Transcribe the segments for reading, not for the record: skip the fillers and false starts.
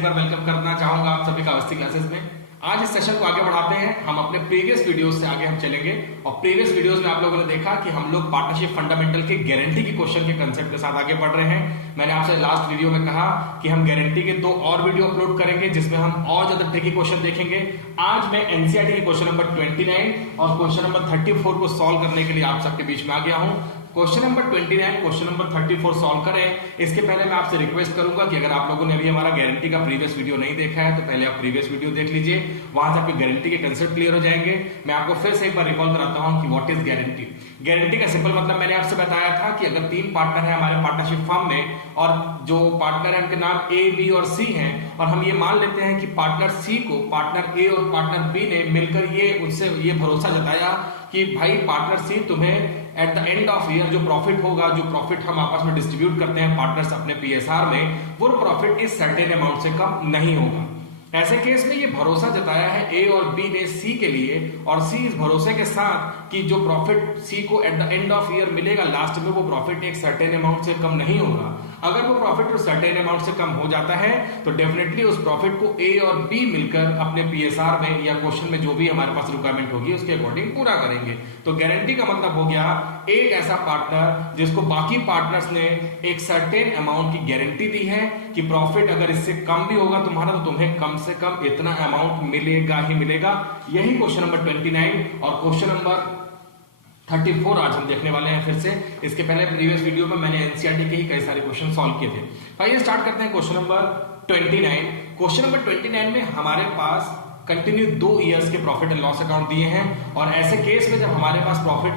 एक बार वेलकम करना चाहूंगा आप सभी का अवस्थी क्लासेस में। आज इस सेशन को आगे बढ़ाते हैं, हम अपने प्रीवियस वीडियोस से आगे हम चलेंगे और प्रीवियस वीडियोस में आप लोगों ने देखा कि हम लोग पार्टनरशिप फंडामेंटल के गारंटी की क्वेश्चन के कंसेप्ट के साथ आगे बढ़ रहे हैं। मैंने आपसे लास्ट वीडियो में कहा कि हम गारंटी के 2 और वीडियो अपलोड करेंगे जिसमें हम और ज्यादा ट्रिकी क्वेश्चन देखेंगे। आज मैं एनसीईआरटी के क्वेश्चन नंबर 29 और क्वेश्चन नंबर 34 को सॉल्व करने के लिए आप सबके बीच में आ गया हूं। Question number 29, question number 34 solve करें। इसके पहले मैं आपसे रिक्वेस्ट करूंगा कि अगर आप लोगों ने अभी हमारा गारंटी का प्रीवियस वीडियो नहीं देखा है तो पहले आप प्रीवियस वीडियो देख लीजिए, वहां से आपके गारंटी के कंसेप्ट क्लियर हो जाएंगे। मैं आपको फिर से एक बार रिकॉल कराता हूं कि व्हाट इज गारंटी। गारंटी का सिंपल मतलब मैंने आपसे बताया था कि अगर 3 पार्टनर है हमारे पार्टनरशिप फर्म में और जो पार्टनर है उनके नाम ए, बी और सी हैं और हम ये मान लेते हैं कि पार्टनर सी को पार्टनर ए और पार्टनर बी ने मिलकर ये भरोसा जताया कि भाई पार्टनर सी तुम्हें at the end of year जो प्रॉफिट होगा, जो प्रॉफिट हम आपस में डिस्ट्रीब्यूट करते हैं पार्टनर्स अपने पीएसआर में, वो प्रॉफिट इस सर्टेन अमाउंट से कम नहीं होगा। ऐसे केस में ये भरोसा जताया है ए और बी ने सी के लिए और सी इस भरोसे के साथ कि जो प्रॉफिट सी को at the end of year मिलेगा लास्ट में वो प्रॉफिट एक सर्टेन अमाउंट से कम नहीं होगा। अगर वो प्रॉफिट उस सर्टेन अमाउंट से कम हो जाता है तो डेफिनेटली उस प्रॉफिट को ए और बी मिलकर अपने पीएसआर में या क्वेश्चन में जो भी हमारे पास रिक्वायरमेंट होगी उसके अकॉर्डिंग पूरा करेंगे। तो गारंटी का मतलब हो गया एक ऐसा पार्टनर जिसको बाकी पार्टनर्स ने एक सर्टेन अमाउंट की गारंटी दी है कि प्रॉफिट अगर इससे कम भी होगा तुम्हारा तो तुम्हें कम से कम इतना अमाउंट मिलेगा ही मिलेगा। यही क्वेश्चन नंबर 29 और क्वेश्चन नंबर 34 आज हम देखने वाले हैं फिर से। इसके पहले प्रीवियस वीडियो में मैंने एनसीईआरटी के ही कई सारे क्वेश्चन सॉल्व किए थे। आइए स्टार्ट करते हैं क्वेश्चन नंबर 29। क्वेश्चन नंबर 29 में हमारे पास कंटिन्यू 2 इयर्स के प्रॉफिट एंड लॉस अकाउंट दिए हैं और ऐसे केस में जब हमारे पास प्रॉफिट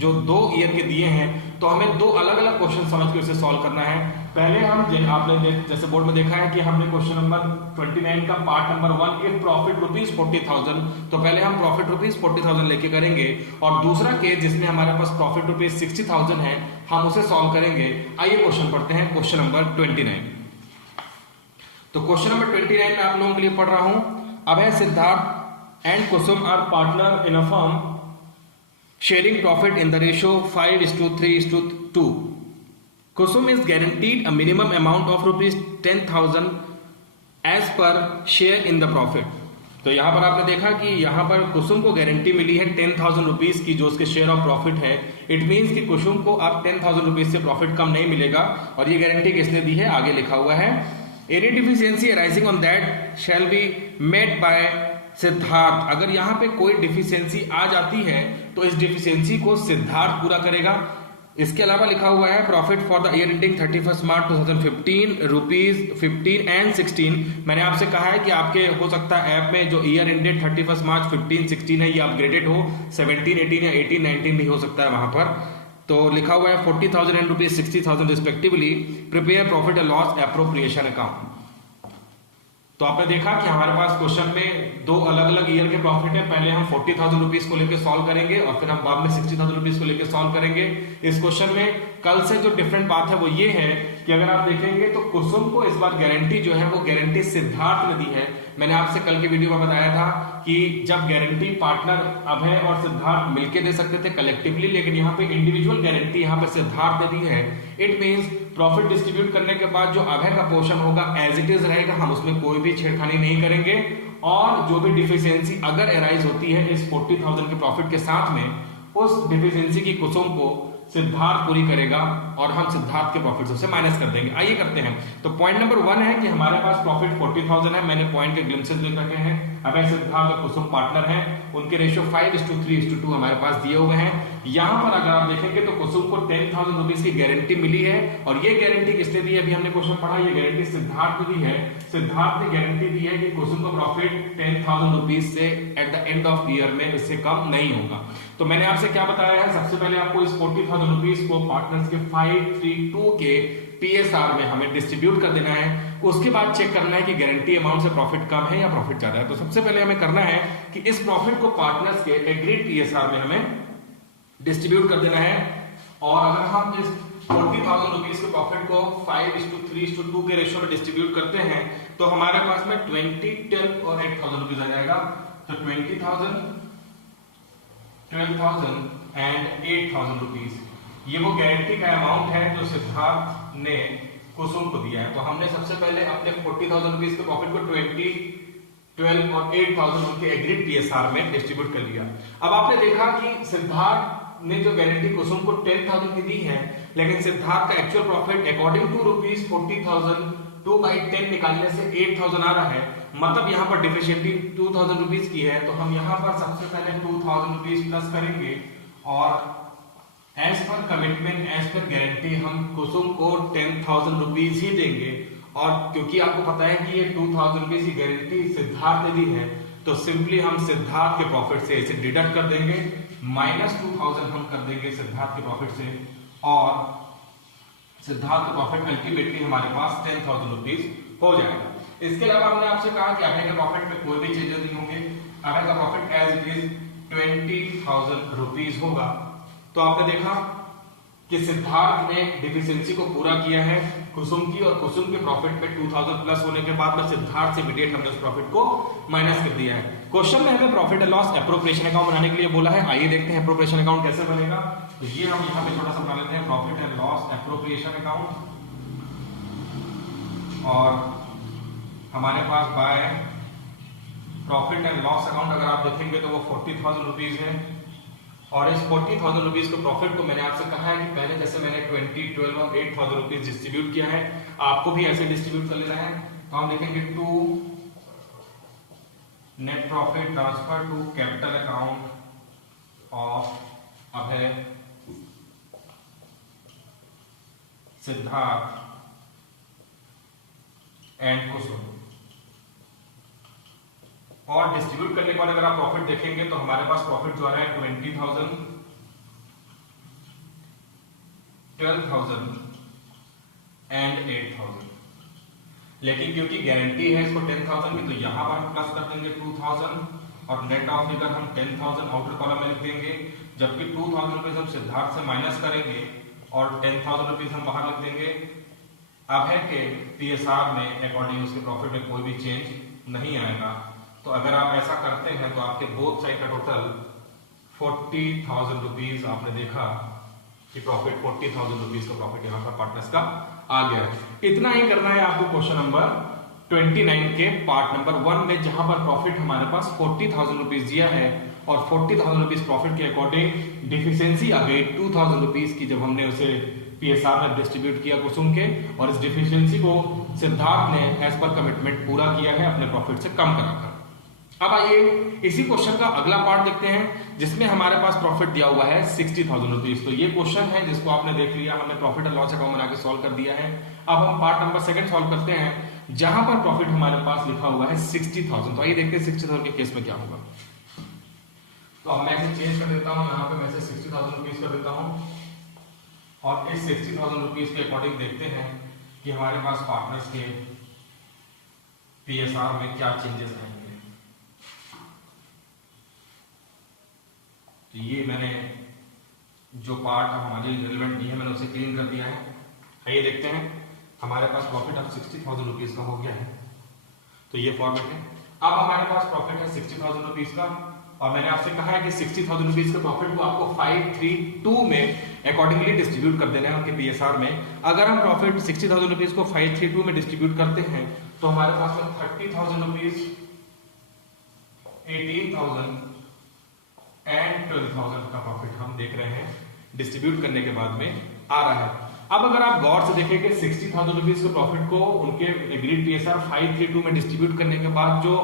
जो 2 ईयर के दिए हैं तो हमें 2 अलग अलग क्वेश्चन समझ के उसे सॉल्व करना है। पहले हम आपने जैसे बोर्ड में देखा है कि हमने क्वेश्चन नंबर 29 का part number 1 if profit rupees 40,000, तो पहले हम प्रॉफिट रुपीज 40,000 लेके करेंगे और दूसरा केस जिसमें हमारे पास प्रॉफिट रुपीज 60,000 है हम उसे सॉल्व करेंगे। आइए क्वेश्चन पढ़ते हैं, क्वेश्चन नंबर 29। तो क्वेश्चन नंबर 29 में आप लोगों के लिए पढ़ रहा हूं। Abhay, Siddharth and Kusum are partner in a firm sharing profit in the ratio 5:3:2. Kusum is guaranteed a minimum amount of rupees 10,000 as per share in the profit. तो यहां पर आपने देखा कि यहां पर कुसुम को गारंटी मिली है 10,000 रुपीज की जो उसके शेयर ऑफ प्रॉफिट है। इट मींस कि कुसुम को अब 10,000 रुपीज से प्रॉफिट कम नहीं मिलेगा और ये गारंटी किसने दी है, आगे लिखा हुआ है any deficiency arising on that shall be met by Siddharth. अगर यहां पे कोई डिफिशियंसी आ जाती है तो इस डिफिशियंसी को सिद्धार्थ पूरा करेगा। इसके अलावा लिखा हुआ है profit for the year ending 31 March 2015 rupees 15 and 16। मैंने आपसे कहा है कि आपके हो सकता है ऐप में जो ईयर एंडेड 31 मार्च 15 16 है ये अपग्रेडेड हो, 17 18 या 18 19 भी हो सकता है वहां पर। तो लिखा हुआ है 40,000 and rupees 60,000 respectively. Prepare profit and loss appropriation account. तो आपने देखा कि हमारे पास क्वेश्चन में 2 अलग अलग ईयर के प्रॉफिट है। पहले हम 40,000 रुपीज को लेकर सॉल्व करेंगे और फिर हम बाद में 60,000 रुपीज को लेकर सॉल्व करेंगे। इस क्वेश्चन में कल से जो डिफरेंट बात है वो ये है कि अगर आप देखेंगे तो कुसुम को इस बार गारंटी जो है वो गारंटी सिद्धार्थ ने दी है। मैंने आपसे कल के वीडियो में बताया था कि जब गारंटी पार्टनर अभय और सिद्धार्थ मिलकर दे सकते थे कलेक्टिवली, लेकिन यहाँ पे इंडिविजुअल गारंटी यहाँ पे सिद्धार्थ ने दी है। इट मींस प्रॉफिट डिस्ट्रीब्यूट करने के बाद जो अभय का पोर्शन होगा एज इट इज रहेगा, हम उसमें कोई भी छेड़खानी नहीं करेंगे और जो भी डिफिशियंसी अगर अराइज होती है इस 40,000 के प्रॉफिट के साथ में उस डिफिशियंसी की कुसुम को सिद्धार्थ पूरी करेगा और हम सिद्धार्थ के प्रॉफिट से माइनस कर देंगे। आइए करते हैं। तो पॉइंट नंबर 1 है कि हमारे पास प्रॉफिट 40,000 है। मैंने पॉइंट के ग्लिम्पसेस देख रखे हैं। अभय, सिद्धार्थ और कुसुम पार्टनर हैं, उनके रेशियो 5:3:2 हमारे पास दिए हुए हैं। यहां पर अगर आप देखेंगे तो कुसुम को 10,000 रुपीज की गारंटी मिली है और ये गारंटी किसने दी है, अभी हमने क्वेश्चन पढ़ा, ये गारंटी सिद्धार्थ ने दी है। सिद्धार्थ ने गारंटी दी है कि कुसुम का प्रॉफिट 10,000 रुपीज से at the end of year में इससे कम नहीं होगा। तो मैंने आपसे क्या बताया है, सबसे पहले आपको इस 40,000 रुपीज को पार्टनर्स के 5:3:2 के पीएसआर में हमें डिस्ट्रीब्यूट कर देना है। उसके बाद चेक करना है कि गारंटी अमाउंट से प्रॉफिट कम है या प्रॉफिट ज्यादा है। तो सबसे पहले हमें करना है कि इस प्रॉफिट को पार्टनर्स के एग्रीड पीएसआर में हमें डिस्ट्रीब्यूट कर देना है और अगर हम इस 40,000 रुपीज के प्रॉफिट को 5:3:2 के रेशियो में डिस्ट्रीब्यूट करते हैं तो हमारे पास में 20, 10 और 8,000 रुपीज आ जाएगा। तो 20,000, 12,000 एंड 8,000 रुपीज ये वो गारंटी का अमाउंट है जो सिद्धार्थ ने कुसुम को दिया है। तो हमने सबसे पहले अपने 40,000 रुपीज के प्रॉफिट को 20, 12 और 8,000 उनके एग्रीड पीएसआर में डिस्ट्रीब्यूट कर लिया। अब आपने देखा कि सिद्धार्थ ने जो गारंटी कुसुम को 10,000 की दी है, लेकिन सिद्धार्थ का actual profit according to rupees 40,000 2 by 10 निकालने से 8,000 आ रहा है, मतलब यहाँ पर डिफिशिएंसी 2,000 रुपीज की है। तो हम यहाँ पर सबसे पहले 2,000 रुपीज प्लस करेंगे और as per commitment, as per guarantee हम कुसुम को 10,000 रुपीज ही देंगे। और क्योंकि आपको पता है कि ये 2,000 रुपीज की गारंटी सिद्धार्थ ने दी है, तो सिंपली हम सिद्धार्थ के प्रॉफिट से इसे डिडक्ट कर देंगे, -2,000 हम कर देंगे सिद्धार्थ के प्रॉफिट से, और सिद्धार्थ का प्रॉफिट अल्टीमेटली हमारे पास 10,000 रुपीज हो जाएगा। इसके अलावा हमने आपसे कहा कि अभय के प्रॉफिट में कोई भी चेंजेस नहीं होंगे, अभय का profit as it is 20,000 rupees होगा। तो आपने देखा कि सिद्धार्थ ने डिफिशिएंसी को पूरा किया है कुसुम की, और कुसुम के प्रॉफिट में 2,000 प्लस होने के बाद में सिद्धार्थ से इमीडिएट हमने उस प्रॉफिट को माइनस कर दिया है। क्वेश्चन में हमें profit and loss appropriation account बनाने के लिए बोला है। आइए देखते हैं एप्रोप्रिएशन अकाउंट कैसे बनेगा। तो ये हम यहाँ पे छोटा सा बना लेते हैं, profit and loss appropriation account, और हमारे पास by profit and loss account अगर आप देखेंगे तो वो 40,000 रुपीज है। और इस 40,000 रुपीज के प्रॉफिट को मैंने आपसे कहा है कि पहले जैसे मैंने 20, 12 और 8,000 रुपीज डिस्ट्रीब्यूट किया है, आपको भी ऐसे डिस्ट्रीब्यूट कर लेना है। तो हम लिखेंगे to net profit transfer to capital account of Abhay, Siddharth and Kusum. और डिस्ट्रीब्यूट करने के बाद अगर आप प्रॉफिट देखेंगे तो हमारे पास प्रॉफिट जो आ रहा है 20,000, 12,000 एंड 8,000। लेकिन क्योंकि गारंटी है इसको 10,000 की, तो यहां पर हम प्लस कर देंगे 2,000 और नेट ऑफ फिगर हम 10,000 आउटर कॉलम में लिख देंगे, जबकि 2,000 रुपीज हम सिद्धार्थ से माइनस करेंगे और 10,000 रुपीज हम बाहर लिख देंगे। अभय के पीएसआर में अकॉर्डिंग उसके प्रॉफिट में कोई भी चेंज नहीं आएगा। तो अगर आप ऐसा करते हैं तो आपके बोथ साइड का टोटल 40,000 रुपीज आपने देखा कि प्रॉफिट 40,000 रुपीज का प्रॉफिट यहाँ पर पार्टनर्स का आ गया। इतना ही करना है आपको क्वेश्चन नंबर 29 के पार्ट नंबर 1 में, जहां पर प्रॉफिट हमारे पास 40,000 रुपीज दिया है और 40,000 रुपीज प्रॉफिट के अकॉर्डिंग डिफिशियंसी आ गई 2,000 रुपीज की, जब हमने उसे पीएसआर में डिस्ट्रीब्यूट किया कुसुम के, और इस डिफिशियंसी को सिद्धार्थ ने एज पर कमिटमेंट पूरा किया है अपने प्रॉफिट से कम कराकर। अब आइए इसी क्वेश्चन का अगला पार्ट देखते हैं, जिसमें हमारे पास प्रॉफिट दिया हुआ है 60,000 रुपीज। तो ये क्वेश्चन है जिसको आपने देख लिया, हमने प्रॉफिट एंड लॉस अकाउंट बना के सॉल्व कर दिया है। अब हम पार्ट नंबर 2 सॉल्व करते हैं, जहां पर प्रॉफिट हमारे पास लिखा हुआ है 60,000। तो आइए देखते हैं 60,000 के केस में क्या होगा। तो अब मैं इसे चेंज कर देता हूं, यहाँ पे मैं इसे 60,000 रुपीज कर देता हूं, और इस 60,000 रुपीज के अकॉर्डिंग देखते हैं कि हमारे पास पार्टनर्स के पीएसआर में क्या चेंजेस आएंगे। तो ये मैंने जो पार्ट हमारे लिए रिलेवेंट नहीं है मैंने उसे क्लीन कर दिया है। आइए देखते हैं, हमारे पास प्रॉफिट अब 60,000 रुपीज का हो गया है। तो ये फॉर्मेट है। अब हमारे पास प्रॉफिट है 60,000 रुपीज का, और मैंने आपसे कहा है कि 60,000 रुपीज के प्रॉफिट को आपको 532 में अकॉर्डिंगली डिस्ट्रीब्यूट कर देना है उनके पीएसआर में। अगर हम प्रॉफिट 60,000 रुपीज को 532 में डिस्ट्रीब्यूट करते हैं तो हमारे पास में 30,000 रुपीज, 18,000 एंड 12,000 का प्रॉफिट हम देख रहे हैं डिस्ट्रीब्यूट करने के बाद में आ रहा है। अब अगर आप गौर से देखेंगे 60,000 रुपीज के प्रॉफिट को उनके एग्रीड पीएसआर 532 में डिस्ट्रीब्यूट करने के बाद जो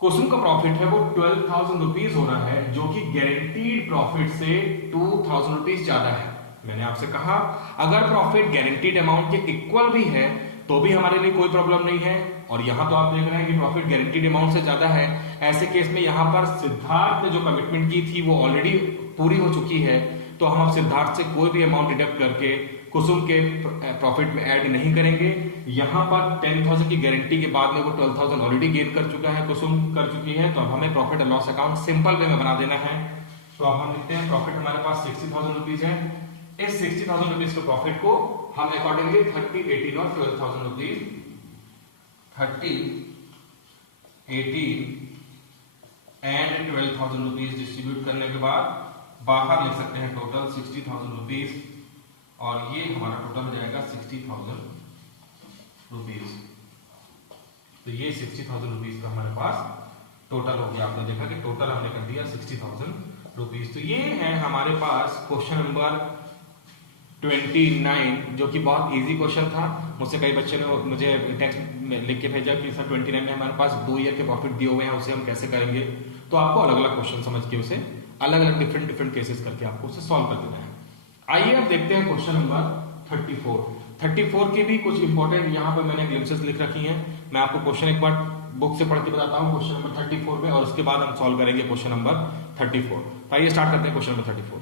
कुसुम का प्रॉफिट है वो 12,000 रुपीज हो रहा है, जो कि गारंटीड प्रॉफिट से 2,000 रुपीज ज्यादा है। मैंने आपसे कहा अगर प्रॉफिट गारंटीड अमाउंट के इक्वल भी है तो भी हमारे लिए कोई प्रॉब्लम नहीं है, और यहां तो आप देख रहे हैं कि प्रॉफिट गारंटीड अमाउंट से ज्यादा है। ऐसे केस में यहां पर सिद्धार्थ ने जो कमिटमेंट की थी वो ऑलरेडी पूरी हो चुकी है, तो हम सिद्धार्थ से कोई भी अमाउंट डिडक्ट करके कुसुम के प्रॉफिट में ऐड नहीं करेंगे। यहां पर 10,000 की गारंटी के बाद में वो 12,000 ऑलरेडी गेन कर चुका है, कुसुम कर चुकी है। तो अब हमें profit and loss account simple way में बना देना है। तो अब हम लिखते हैं प्रॉफिट हमारे पास 60,000 रुपीज है। इस 60,000 रुपीज के प्रॉफिट को हम अकॉर्डिंगली 30, 18 और 12,000 रुपीज 30, 18 एंड 12,000 रुपीज डिस्ट्रीब्यूट करने के बाद बाहर लिख सकते हैं टोटल 60,000 रुपीज, और ये हमारा टोटल हो जाएगा 60,000 रुपीज। तो ये 60,000 रुपीज का हमारे पास टोटल हो गया। आपने देखा कि टोटल हमने कर दिया 60,000 रुपीज। तो ये है हमारे पास क्वेश्चन नंबर 29, जो कि बहुत इजी क्वेश्चन था। मुझसे कई बच्चे ने मुझे टेक्स्ट में लिख के भेजा कि सर 29 में हमारे पास 2 ईयर के प्रॉफिट दिए हुए हैं, उसे हम कैसे करेंगे। तो आपको अलग अलग क्वेश्चन समझ के उसे अलग अलग डिफरेंट केसेस करके आपको उसे सॉल्व कर देना है। आइए अब देखते हैं क्वेश्चन नंबर 34 के भी कुछ इंपॉर्टेंट यहाँ पर मैंने ग्लिम्सेस लिख रखी हैं। मैं आपको क्वेश्चन एक बार बुक से पढ़ के बताता हूँ क्वेश्चन नंबर 34 में, और उसके बाद हम सॉल्व करेंगे क्वेश्चन नंबर 34। तो आइए स्टार्ट करते हैं question number 34।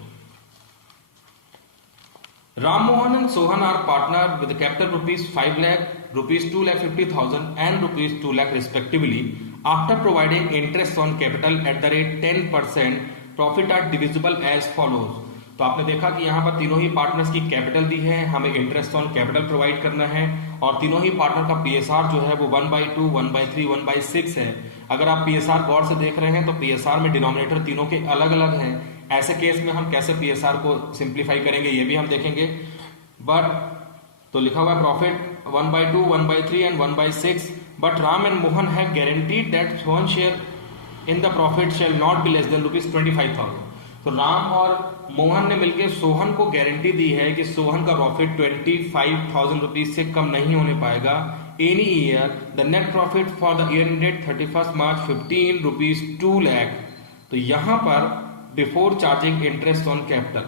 Ram Mohan and Sohan are partnered with a capital rupees 5 lakh, rupees 2,50,000 and rupees 2 lakh respectively. After providing interest on capital at the rate 10%, profit are divisible as follows. तो आपने देखा कि यहाँ पर तीनों ही partners की capital दी है, हमें इंटरेस्ट ऑन कैपिटल प्रोवाइड करना है, और तीनों ही पार्टनर का पीएसआर जो है वो 1/2, 1/3, 1/6 है। अगर आप पीएसआर गौर से देख रहे हैं तो पीएसआर में डिनोमिनेटर तीनों के अलग अलग हैं। ऐसे केस में हम कैसे पीएसआर को सिंप्लीफाई करेंगे ये भी हम देखेंगे। बट तो लिखा हुआ है profit 1/2, 1/3 and 1/6, but Ram and Mohan have guaranteed that Sohan share in the profit shall not be less than ₹25,000। तो राम और मोहन ने मिलकर सोहन को गारंटी दी है कि सोहन का प्रॉफिट 25,000 रुपीज से कम नहीं होने पाएगा any year. The net profit for the year ended 31 March 15 rupees 2 lakh. तो यहां पर before charging interest on capital.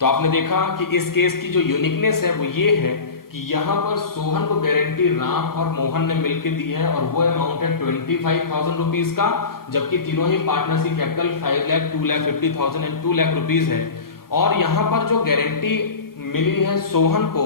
तो आपने देखा कि इस केस की जो यूनिकनेस है वो ये है कि यहां पर सोहन को गारंटी राम और मोहन ने मिलकर दी है, और वो अमाउंट है 25,000 रुपीज का, जबकि तीनों ही पार्टनर्स की capital 5 lakh, 2,50,000 and 2 lakh rupees है। और यहां पर जो गारंटी मिली है सोहन को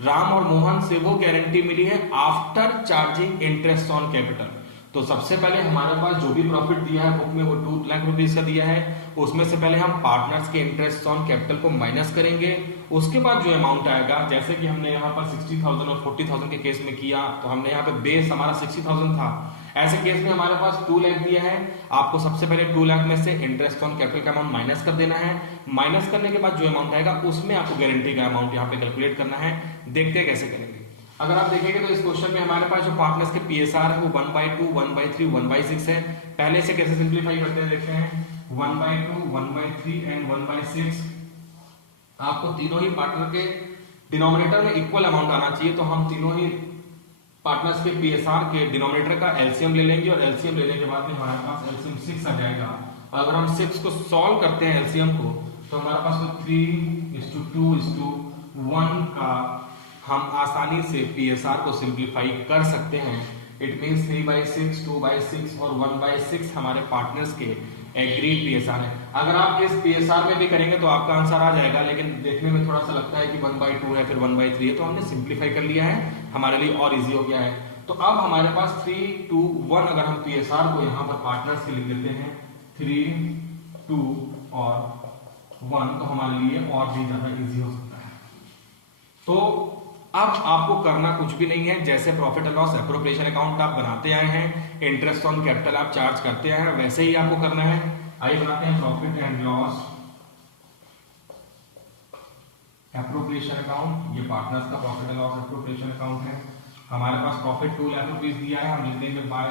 राम और मोहन से, वो गारंटी मिली है after charging interest on capital. तो सबसे पहले हमारे पास जो भी प्रॉफिट दिया है बुक में वो 2 लाख रुपीज का दिया है, उसमें से पहले हम पार्टनर्स के इंटरेस्ट ऑन कैपिटल को माइनस करेंगे। उसके बाद जो अमाउंट आएगा, जैसे कि हमने यहाँ पर 60,000 और 40,000 के केस में किया, तो हमने यहाँ पे बेस हमारा 60,000 था। ऐसे केस में हमारे पास 2 लाख दिया है, आपको सबसे पहले 2 लाख में से इंटरेस्ट ऑन कैपिटल का अमाउंट माइनस कर देना है। माइनस करने के बाद जो अमाउंट आएगा उसमें आपको गारंटी का अमाउंट यहाँ पे कैलकुलेट करना है। देखते हैं कैसे करेंगे। अगर आप देखेंगे तो इस क्वेश्चन में हमारे पास जो पार्टनर्स के पीएसआर है वो 1/2, 1/3, 1/6 है। पहले से कैसे सिंप्लीफाई करते हैं देखते हैं। 1/2, 1/3 एंड 1/6। आपको तीनों ही पार्टनर के डिनोमिनेटर में इक्वल अमाउंट आना चाहिए, तो हम तीनों ही पार्टनर्स के पीएसआर के डिनोमिनेटर का एलसीएम ले लेंगे, और एलसीएम लेने के बाद में हमारे पास एलसीएम 6 आ जाएगा। और अगर हम 6 को सॉल्व करते हैं एलसीएम को, तो हमारे पास 3:2:1 का हम आसानी से पीएसआर को सिंप्लीफाई कर सकते हैं। इट मींस 3/6, 2/6 और 1/6 हमारे पार्टनर्स के एग्रीड पीएसआर है। अगर आप इस पीएसआर में भी करेंगे तो आपका आंसर आ जाएगा, लेकिन देखने में थोड़ा सा लगता है कि 1/2 है फिर 1/3 है, तो हमने सिंप्लीफाई कर लिया है, हमारे लिए और इजी हो गया है। तो अब हमारे पास 3, 2, 1 अगर हम पीएसआर को यहाँ पर पार्टनर्स के लिख देते हैं 3, 2 और 1, तो हमारे लिए और भी ज्यादा इजी हो सकता है। तो अब आपको करना कुछ भी नहीं है, जैसे profit and loss appropriation account आप बनाते आए हैं, इंटरेस्ट ऑन कैपिटल आप चार्ज करते आए हैं, वैसे ही आपको करना है। आइए बनाते हैं profit and loss appropriation account. ये पार्टनर्स का profit and loss appropriation account है। हमारे पास प्रॉफिट 2 लाख रुपीज दिया है, हम लिख देंगे bye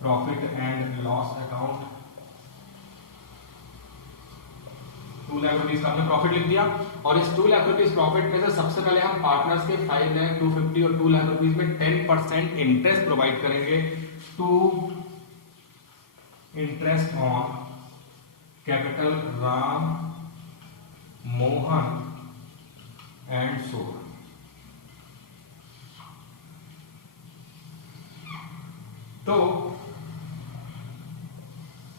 profit and loss account. 2 lakh rupees का हमने प्रॉफिट लिख दिया, और इस 2 लाख रुपीज प्रॉफिट में से सबसे पहले हम पार्टनर्स के 5 लाख, 250 और 2 लाख रुपीज में 10% इंटरेस्ट प्रोवाइड करेंगे to interest on capital Ram, Mohan and Sohan. तो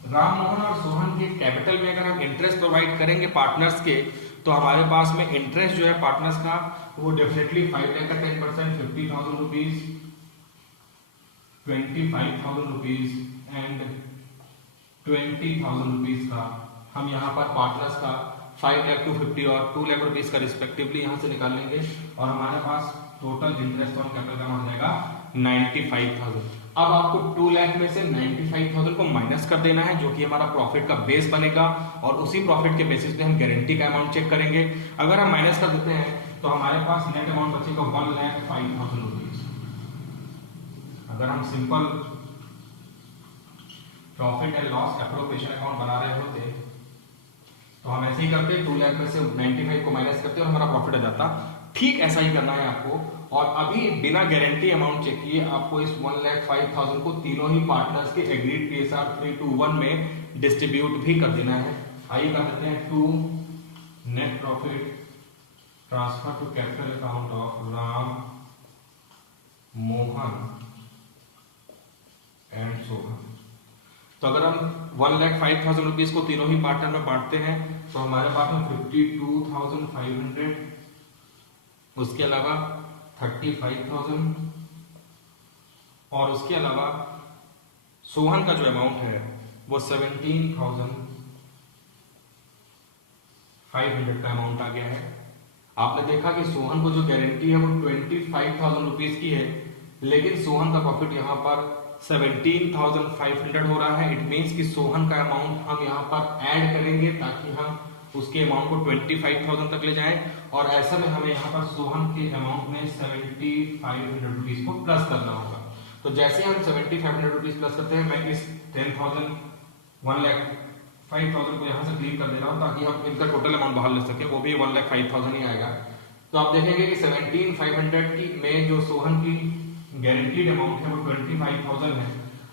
राम, मोहन और सोहन के कैपिटल में अगर हम इंटरेस्ट प्रोवाइड करेंगे पार्टनर्स के, तो हमारे पास में इंटरेस्ट जो है पार्टनर्स का वो डेफिनेटली 5 लाख का 10%, 50,000 रुपीज, 25,000 रुपीज एंड 20,000 रुपीज का हम यहाँ पर पार्टनर्स का 5 लाख, 250 और 2 लाख रुपीज का रिस्पेक्टिवली यहाँ से निकाल लेंगे, और हमारे पास टोटल इंटरेस्ट ऑन कैपिटल का हो जाएगा 95,000। अब आपको 2 लाख में से 95,000 को माइनस कर देना है, जो कि हमारा प्रॉफिट का बेस बनेगा, और उसी प्रॉफिट के बेसिस पे हम गारंटी का अमाउंट चेक करेंगे। अगर हम माइनस कर देते हैं तो हमारे पास नेट अमाउंट बचेगा 1,05,000 रुपीज। अगर हम simple profit and loss appropriation account बना रहे होते तो हम ऐसे ही करते, 2 लाख में से 95 को माइनस करते और हमारा प्रॉफिट आ जाता। ठीक ऐसा ही करना है आपको। और अभी बिना गारंटी अमाउंट चेक किए आपको इस 1,05,000 को तीनों ही पार्टनर्स के एग्रीड PSR 3:1 में डिस्ट्रीब्यूट भी कर देना है। आइए कर देते हैं। To net profit transfer to capital account of Ram, Mohan and Sohan. तो अगर हम 1,05,000 रुपीज को तीनों ही पार्टनर में बांटते हैं तो हमारे पास में 52,500, उसके अलावा 35,000 और उसके अलावा सोहन का जो अमाउंट है वो 17,500 का अमाउंट आ गया है। आपने देखा कि सोहन को जो गारंटी है वो 25,000 रुपीज की है, लेकिन सोहन का प्रॉफिट यहाँ पर 17,500 हो रहा है। इट मींस कि सोहन का अमाउंट हम यहाँ पर ऐड करेंगे ताकि हम उसके अमाउंट को 25,000 तक ले जाएं, और ऐसा में हमें यहाँ पर सोहन के अमाउंट में 7,500 रुपीज को प्लस करना होगा। तो जैसे हम 7,500 रुपीज प्लस करते हैं, मैं इस 1,05,000 को यहाँ से क्लीन कर दे रहा हूँ ताकि हम इनका टोटल अमाउंट बाहर ले सकें, वो भी 1,05,000 ही आएगा। तो आप देखेंगे कि 17,500 की में जो सोहन की गारंटीड अमाउंट है वो 25,000 है,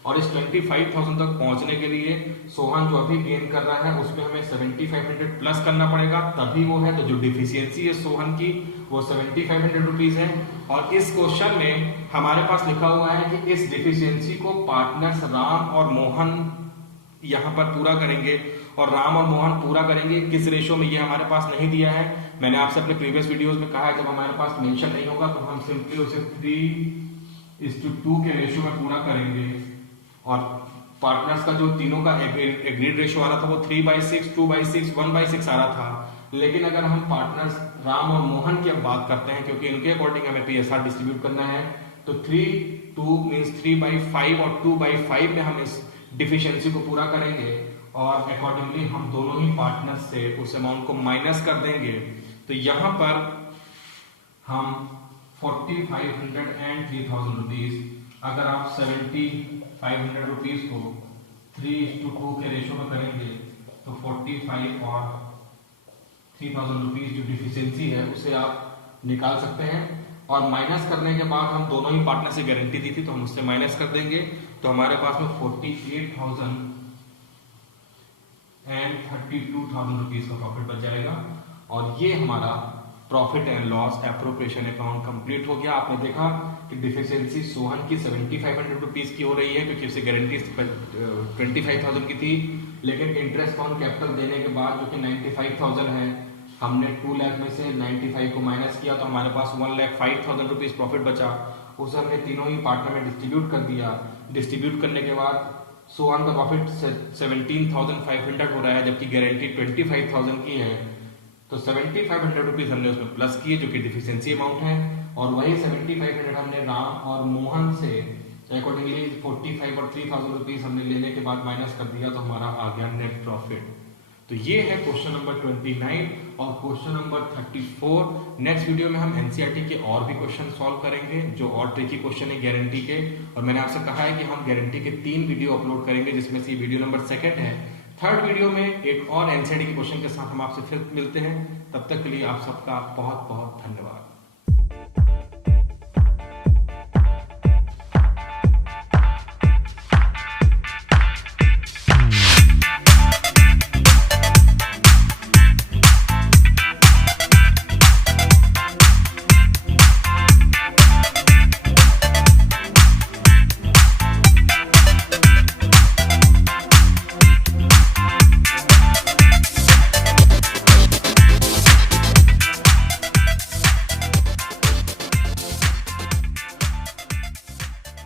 और इस 25,000 तक पहुंचने के लिए सोहन जो अभी गेन कर रहा है उसमें हमें 7,500 प्लस करना पड़ेगा, तभी वो है। तो जो डिफिशियंसी है सोहन की वो 7,500 रुपीज है। और इस क्वेश्चन में हमारे पास लिखा हुआ है कि इस डिफिशियंसी को पार्टनर्स राम और मोहन यहाँ पर पूरा करेंगे, और राम और मोहन पूरा करेंगे किस रेशो में, ये हमारे पास नहीं दिया है। मैंने आपसे अपने प्रीवियस वीडियोस में कहा है जब हमारे पास मेंशन नहीं होगा तो हम सिंपली उसे 3:2 के रेशियो में पूरा करेंगे। और पार्टनर्स का जो तीनों का एग्रीड रेशियो आ रहा था वो 3/6, 2/6, 1/6 आ रहा था। लेकिन अगर हम पार्टनर्स राम और मोहन की अब बात करते हैं, क्योंकि इनके अकॉर्डिंग हमें PSR डिस्ट्रीब्यूट करना है, तो 3:2 मीन्स 3/5 और 2/5 में हम इस डिफिशियंसी को पूरा करेंगे, और अकॉर्डिंगली हम दोनों ही पार्टनर्स से उस अमाउंट को माइनस कर देंगे। तो यहाँ पर हम 4,500 एंड 3,000 रुपीज, अगर आप 7,500 रुपीज को 3:2 के रेशो में करेंगे तो 45 और 3,000 रुपीज जो डिफिशियंसी है उसे आप निकाल सकते हैं। और माइनस करने के बाद हम दोनों ही पार्टनर से गारंटी दी थी तो हम उससे माइनस कर देंगे, तो हमारे पास में 48,000 एंड 32,000 रुपीज का प्रॉफिट बच जाएगा। और ये हमारा profit and loss appropriation account complete हो गया। आपने देखा कि डिफिशियंसी सोहन की 7,500 रुपीज की हो रही है क्योंकि उसे गारंटी 25,000 की थी, लेकिन इंटरेस्ट ऑन कैपिटल देने के बाद जो कि 95,000 है, हमने 2 लाख में से 95 को माइनस किया तो हमारे पास 1,05,000 रुपीज प्रॉफिट बचा। उसे हमने तीनों ही पार्टनर में डिस्ट्रीब्यूट कर दिया। डिस्ट्रीब्यूट करने के बाद सोहन का प्रॉफिट 17,500 हो रहा है जबकि गारंटी 25,000 की है, तो 7,500 रुपीज हमने उसमें प्लस किए जो कि डिफिशियंसी अमाउंट है, और वही 7,500 हमने राम और मोहन से अकॉर्डिंगली 45 और 3,000 रुपीज हमने लेने के बाद माइनस कर दिया, तो हमारा आ गया नेट प्रॉफिट। तो ये है क्वेश्चन नंबर 29 और क्वेश्चन नंबर 34। नेक्स्ट वीडियो में हम एनसीईआरटी के और भी क्वेश्चन सॉल्व करेंगे जो और ट्रिकी क्वेश्चन है गारंटी के, और मैंने आपसे कहा है कि हम गारंटी के 3 वीडियो अपलोड करेंगे जिसमें से वीडियो नंबर 2 है। 3rd वीडियो में एक और एनसीईआरटी के क्वेश्चन के साथ हम आपसे फिर मिलते हैं। तब तक के लिए आप सबका बहुत बहुत धन्यवाद।